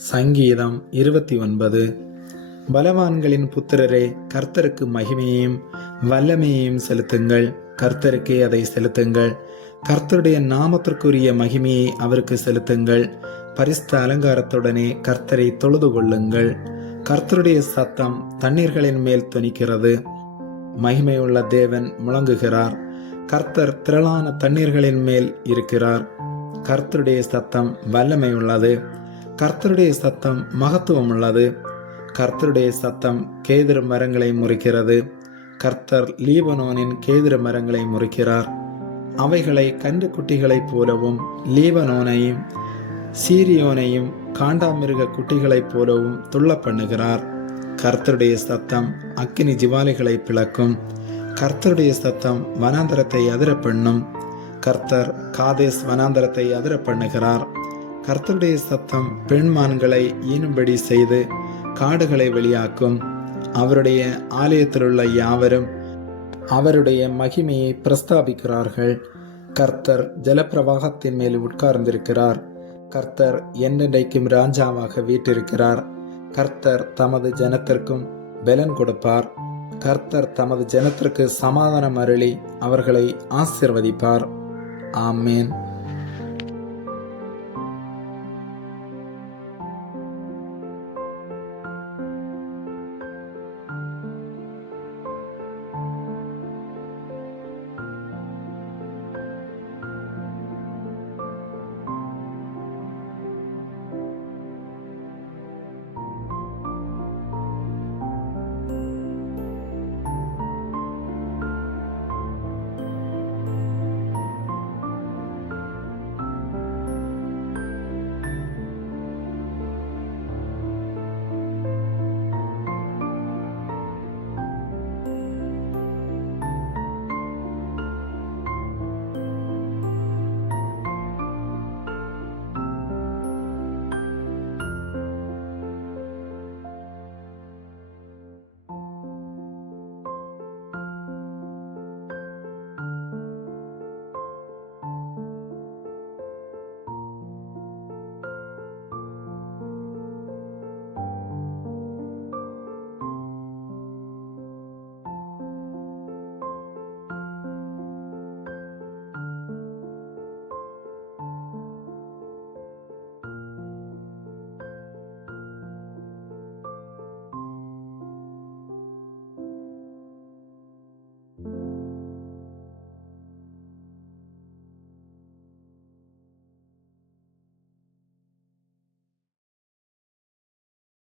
சங்கீதம் 29. பலவான்களின் புத்திரரே, கர்த்தருக்கு மகிமையையும் வல்லமையையும் செலுத்துங்கள். கர்த்தருக்கே அதை செலுத்துங்கள். கர்த்தருடைய நாமத்திற்குரிய மகிமையை அவருக்கு செலுத்துங்கள். பரிசுத்த அலங்காரத்துடனே கர்த்தரை தொழுது கொள்ளுங்கள். கர்த்தருடைய சத்தம் தண்ணீர்களின் மேல் தொனிக்கிறது. மகிமையுள்ள தேவன் முழங்குகிறார். கர்த்தர் திரளான தண்ணீர்களின் மேல் இருக்கிறார். கர்த்தருடைய சத்தம் வல்லமை உள்ளது. கர்த்தருடைய சத்தம் மகத்துவம் உள்ளது. கர்த்தருடைய சத்தம் கேதுரு மரங்களை முறிக்கிறது. கர்த்தர் லீபனோனின் கேதுரு மரங்களை முறிக்கிறார். அவைகளை கன்று குட்டிகளைப் போலவும் லீபனோனையும் சீரியோனையும் காண்டாமிருக குட்டிகளைப் போலவும் துள்ள பண்ணுகிறார். கர்த்தருடைய சத்தம் அக்கினி ஜிவாலைகளை பிளக்கும். கர்த்தருடைய சத்தம் வனாந்தரத்தை அதிர பண்ணும். கர்த்தர் காதேஸ் வனாந்தரத்தை அதிர பண்ணுகிறார். கர்த்தருடைய சத்தம் பெண்மான்களை ஈனும்படி செய்து காடுகளை வெளியாக்கும். அவருடைய ஆலயத்திலுள்ள யாவரும் அவருடைய மகிமையை பிரஸ்தாபிக்கிறார்கள். கர்த்தர் ஜலப்பிரவாகத்தின் மேல் உட்கார்ந்திருக்கிறார். கர்த்தர் என்றென்றைக்கும் ராஜாவாக வீற்றிருக்கிறார். கர்த்தர் தமது ஜனத்திற்கும் பலன் கொடுப்பார். கர்த்தர் தமது ஜனத்திற்கு சமாதானம் அருளி அவர்களை ஆசீர்வதிப்பார். ஆமேன்.